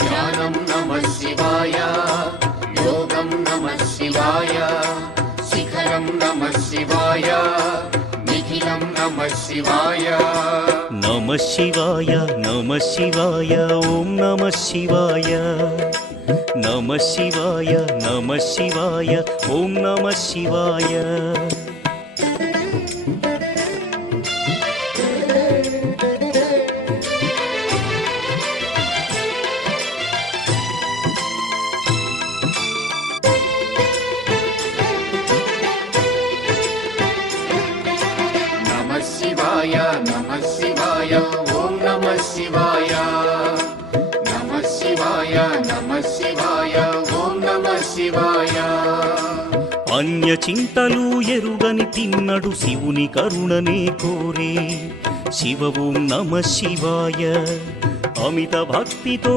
ధ్యానం నమః శివాయ, యోగం నమః శివాయ, శిఖరం నమః శివాయ, నిఖిలం నమః శివాయ. నమః శివాయ నమః శివాయ ఓం నమః శివాయ. నమః శివాయ నమః శివాయ ఓం నమః శివాయ. నమః శివాయ నమః శివాయ ఓం నమః శివాయ. నమః శివాయ నమః శివాయ ఓం నమః శివాయ. అన్య చింతలు ఎరుగని తిన్నడు శివుని కరుణనే కోరే. శివ ఓం నమః శివాయ. అమిత భక్తితో